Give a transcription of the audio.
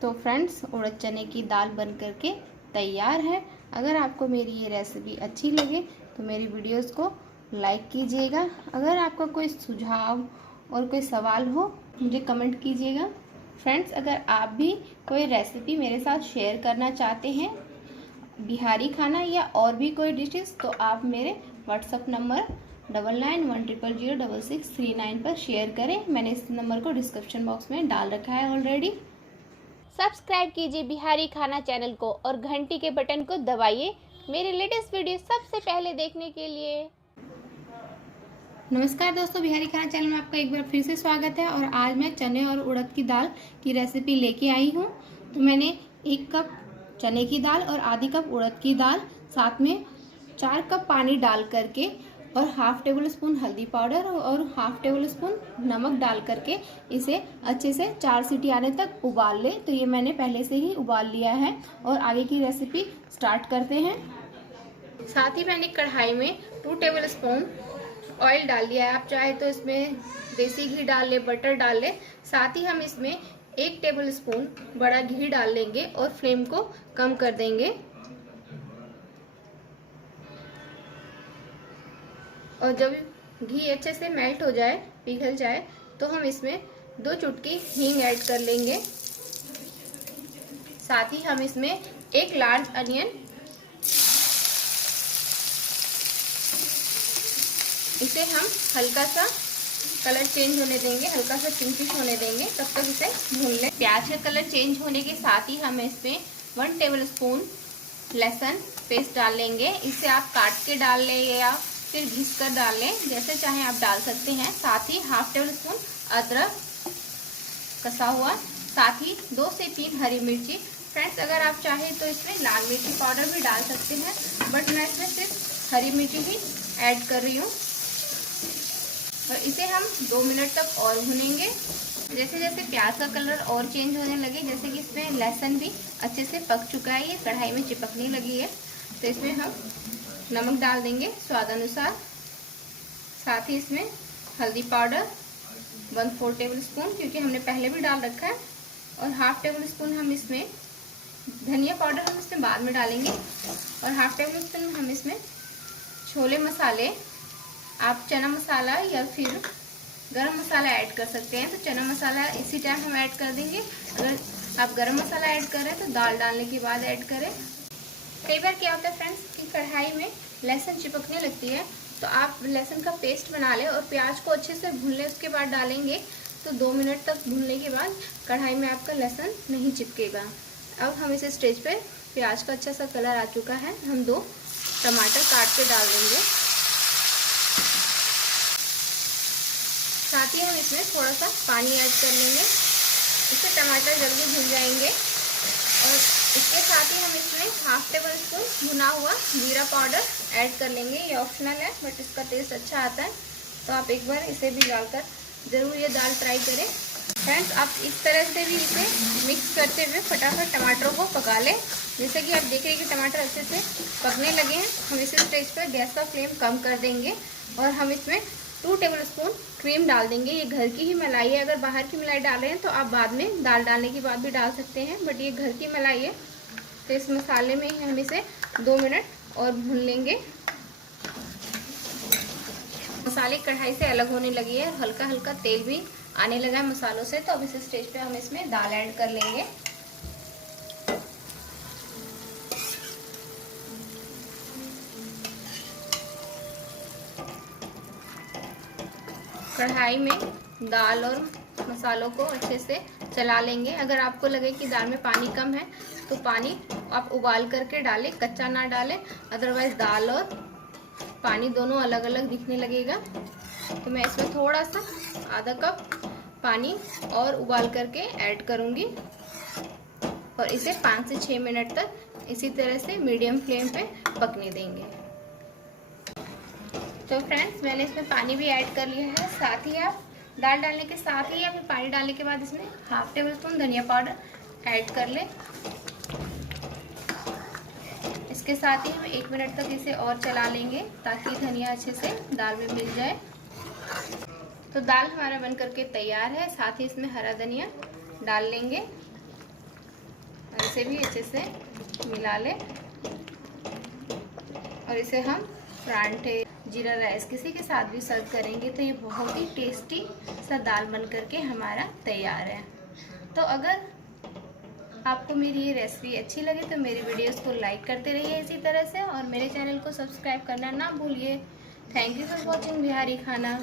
तो फ्रेंड्स, उड़द चने की दाल बन करके तैयार है। अगर आपको मेरी ये रेसिपी अच्छी लगे तो मेरी वीडियोस को लाइक कीजिएगा। अगर आपका कोई सुझाव और कोई सवाल हो मुझे कमेंट कीजिएगा। फ्रेंड्स, अगर आप भी कोई रेसिपी मेरे साथ शेयर करना चाहते हैं, बिहारी खाना या और भी कोई डिशेस, तो आप मेरे व्हाट्सअप नंबर 9910006639 पर शेयर करें। मैंने इस नंबर को डिस्क्रिप्शन बॉक्स में डाल रखा है ऑलरेडी। सब्सक्राइब कीजिए बिहारी खाना चैनल को और घंटी के बटन को दबाइए मेरे लेटेस्ट वीडियो सबसे पहले देखने के लिए। नमस्कार दोस्तों, बिहारी खाना चैनल में आपका एक बार फिर से स्वागत है। और आज मैं चने और उड़द की दाल की रेसिपी लेके आई हूँ। तो मैंने 1 कप चने की दाल और आधी कप उड़द की दाल, साथ में 4 कप पानी डाल करके और हाफ टेबल स्पून हल्दी पाउडर और हाफ टेबल स्पून नमक डाल करके इसे अच्छे से 4 सीटी आने तक उबाल ले। तो ये मैंने पहले से ही उबाल लिया है और आगे की रेसिपी स्टार्ट करते हैं। साथ ही मैंने कढ़ाई में 2 टेबल स्पून ऑयल डाल दिया है। आप चाहे तो इसमें देसी घी डाल ले, बटर डाल ले। साथ ही हम इसमें 1 टेबल स्पून बड़ा घी डाल लेंगे और फ्लेम को कम कर देंगे। और जब घी अच्छे से मेल्ट हो जाए, पिघल जाए, तो हम इसमें 2 चुटकी हींग ऐड कर लेंगे। साथ ही हम इसमें 1 लार्ज अनियन, इसे हम हल्का सा कलर चेंज होने देंगे, हल्का सा पिंकिश होने देंगे, तब तक इसे भून लें। प्याज का कलर चेंज होने के साथ ही हम इसमें 1 टेबल स्पून लहसुन पेस्ट डाल लेंगे। इसे आप काट के डाल लें या फिर घिस कर डाल लें, जैसे चाहें आप डाल सकते हैं। साथ ही हाफ टेबल स्पून अदरक कसा हुआ, साथ ही 2 से 3 हरी मिर्ची। फ्रेंड्स, अगर आप चाहें तो इसमें लाल मिर्ची पाउडर भी डाल सकते हैं, बट मैं इसमें सिर्फ हरी मिर्ची ही ऐड कर रही हूँ। और इसे हम 2 मिनट तक और भूनेंगे। जैसे जैसे प्याज का कलर और चेंज होने लगे, जैसे कि इसमें लहसुन भी अच्छे से पक चुका है, ये कढ़ाई में चिपकने लगी है, तो इसमें हम नमक डाल देंगे स्वाद अनुसार। साथ ही इसमें हल्दी पाउडर 1/4 टेबल स्पून, क्योंकि हमने पहले भी डाल रखा है। और हाफ टेबल स्पून हम इसमें धनिया पाउडर हम इसमें बाद में डालेंगे। और हाफ टेबल स्पून हम इसमें छोले मसाले, आप चना मसाला या फिर गरम मसाला ऐड कर सकते हैं। तो चना मसाला इसी टाइम हम ऐड कर देंगे। अगर आप गरम मसाला ऐड कर रहे हैं तो दाल डालने के बाद ऐड करें। कई बार क्या होता है फ्रेंड्स कि कढ़ाई में लहसुन चिपकने लगती है, तो आप लहसुन का पेस्ट बना लें और प्याज को अच्छे से भून लें, उसके बाद डालेंगे तो 2 मिनट तक भूनने के बाद कढ़ाई में आपका लहसुन नहीं चिपकेगा। अब हम इस स्टेज पे प्याज का अच्छा सा कलर आ चुका है, हम 2 टमाटर काट के डाल देंगे। साथ ही हम इसमें थोड़ा सा पानी ऐड कर लेंगे, इससे टमाटर जल्दी भून जाएंगे। और इसके साथ ही हम इसमें हाफ टेबल स्पून भुना हुआ जीरा पाउडर ऐड कर लेंगे। ये ऑप्शनल है, बट इसका टेस्ट अच्छा आता है, तो आप एक बार इसे भी डालकर ज़रूर ये दाल ट्राई करें। फ्रेंड्स, आप इस तरह से भी इसे मिक्स करते हुए फटाफट टमाटरों को पका लें। जैसे कि आप देख रहे हैं कि टमाटर अच्छे से पकने लगे हैं, हम इस स्टेज पर गैस का फ्लेम कम कर देंगे और हम इसमें 2 टेबल स्पून क्रीम डाल देंगे। ये घर की ही मलाई है, अगर बाहर की मलाई डाल रहे हैं तो आप बाद में दाल डालने के बाद भी डाल सकते हैं, बट ये घर की मलाई है। तो इस मसाले में ही हम इसे 2 मिनट और भून लेंगे। मसाले कढ़ाई से अलग होने लगी है, हल्का हल्का तेल भी आने लगा है मसालों से। तो अब इस स्टेज पे हम इसमें दाल ऐड कर लेंगे। कढ़ाई में दाल और मसालों को अच्छे से चला लेंगे। अगर आपको लगे कि दाल में पानी कम है तो पानी आप उबाल करके डालें, कच्चा ना डालें, अदरवाइज दाल और पानी दोनों अलग अलग दिखने लगेगा। तो मैं इसमें थोड़ा सा आधा कप पानी और उबाल करके ऐड करूँगी और इसे 5 से 6 मिनट तक इसी तरह से मीडियम फ्लेम पे पकने देंगे। तो फ्रेंड्स, मैंने इसमें पानी भी ऐड कर लिया है। साथ ही आप दाल डालने के साथ ही या फिर पानी डालने के बाद इसमें हाफ टेबल स्पून धनिया पाउडर ऐड कर लें। इसके साथ ही हम 1 मिनट तक इसे और चला लेंगे ताकि धनिया अच्छे से दाल में मिल जाए। तो दाल हमारा बन करके तैयार है। साथ ही इसमें हरा धनिया डाल लेंगे। और इसे भी अच्छे से मिला लें। और इसे हम परांठे, जीरा राइस किसी के साथ भी सर्व करेंगे तो ये बहुत ही टेस्टी सा दाल बन करके हमारा तैयार है। तो अगर आपको मेरी ये रेसिपी अच्छी लगे तो मेरी वीडियोस को लाइक करते रहिए इसी तरह से, और मेरे चैनल को सब्सक्राइब करना ना भूलिए। Thank you for watching Bihari खाना।